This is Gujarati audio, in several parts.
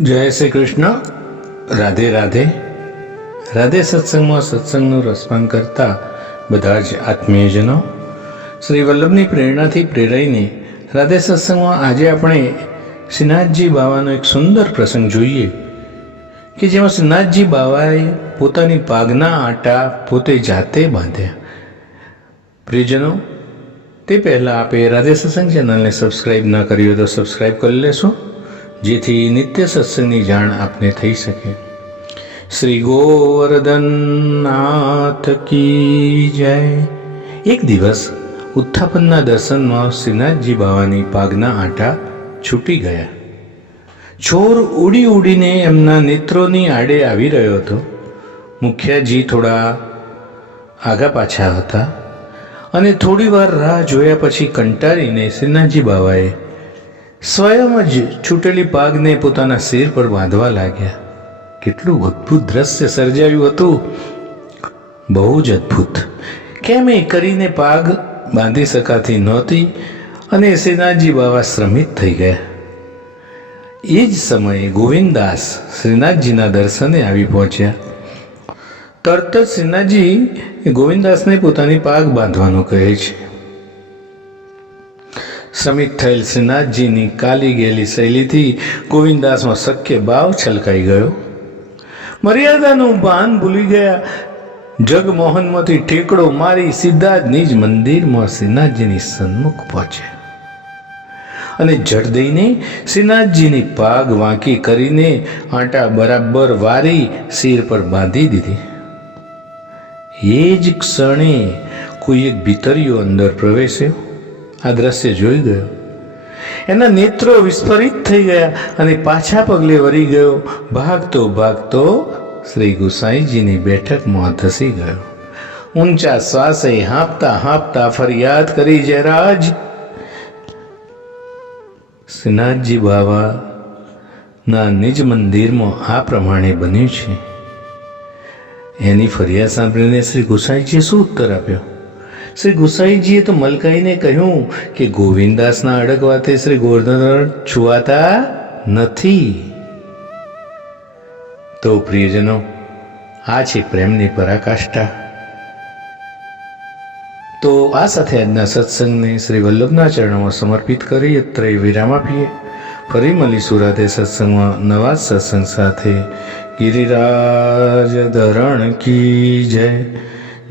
જય શ્રી કૃષ્ણ. રાધે રાધે. રાધે સત્સંગમાં સત્સંગનું રસપાન કરતા બધા જ આત્મીયજનો શ્રી વલ્લભની પ્રેરણાથી પ્રેરાઈને રાધે સત્સંગમાં આજે આપણે શ્રીનાથજી બાવાનો એક સુંદર પ્રસંગ જોઈએ કે જેમાં શ્રીનાથજી બાવાએ પોતાની પાગના આટા પોતે જાતે બાંધ્યા. પ્રિયજનો, તે પહેલાં આપે રાધે સત્સંગ ચેનલને સબસ્ક્રાઈબ ન કરી હોય તો સબસ્ક્રાઈબ કરી લેશો. જેથી નિત્ય સત્સંગની જાણ આપને થઈ શકે. શ્રી ગોવર્ધનનાથ કી જય. એક દિવસ ઉત્થાપનના દર્શનમાં શ્રીનાથજી બાવાની પાગના આંટા છૂટી ગયા. છોર ઉડી ઉડીને એમના નેત્રોની આડે આવી રહ્યો હતો. મુખિયાજી થોડા આગા પાછા હતા અને થોડી વાર રાહ જોયા પછી કંટાળીને શ્રીનાથજી બાવાએ સ્વયં જ છૂટેલી પાગને પોતાના શિર પર બાંધવા લાગ્યા. કેટલું અદ્ભુત દ્રશ્ય સર્જાયું હતું. બહુ જ અદ્ભુત. કેમ એ કરીને પાગ બાંધી શકાતી નહોતી અને શ્રીનાથજી બાવા શ્રમિત થઈ ગયા. એ જ સમયે ગોવિંદાસ શ્રીનાથજીના દર્શને આવી પહોંચ્યા. તરત જ શ્રીનાથજી ગોવિંદાસને પોતાની પાગ બાંધવાનું કહે છે. શ્રમિત થયેલ શ્રીનાથજીની કાલી ગયેલી શૈલીથી ગોવિંદાસમાં શક્ય ભાવ છલકાઈ ગયો. મર્યાદાનું ભાન ભૂલી ગયા. જગમોહનમાંથી ઠેકડો મારી સીધા જ નિજ મંદિરમાં શ્રીનાથજીની સન્મુખ પહોંચ્યા અને જડ દઈને શ્રીનાથજીની પાગ વાંકી કરીને આંટા બરાબર વારી શિર પર બાંધી દીધી. એ જ ક્ષણે કોઈ એક ભીતરિયો અંદર પ્રવેશ્યો. આ દ્રશ્ય જોઈ ગયો. એના નેત્રો વિસ્ફરિત થઈ ગયા અને પાછા પગલે વળી ગયો. ભાગતો ભાગતો શ્રી ગુસાઈજીની બેઠકમાં ધસી ગયો. ઊંચા શ્વાસે હાંપતા હાંપતા ફરિયાદ કરી જયરાજ શ્રીનાથજી બાવા, ના નિજ મંદિરમાં આ પ્રમાણે બન્યું છે. એની ફરિયાદ સાંભળીને શ્રી ગુસાઈજીએ શું ઉત્તર આપ્યો? શ્રી ગુસાઈજીએ તો મલકાઈને કહ્યું કે ગોવિંદાસના અડગવાથી શ્રી ગોવર્ધન છુવાતા નથી. તો પ્રિયજનો, આ છે પ્રેમની પરાકાષ્ઠા. તો આ સાથે આજના સત્સંગને શ્રી વલ્લભના ચરણોમાં સમર્પિત કરી અત્રે વિરામ આપીએ. ફરી મળીશું સુરાતે સત્સંગમાં નવા સત્સંગ સાથે. ગિરિરાજ ધરણ કી જય.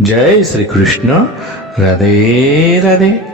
જય શ્રી કૃષ્ણ. રાધે રાધે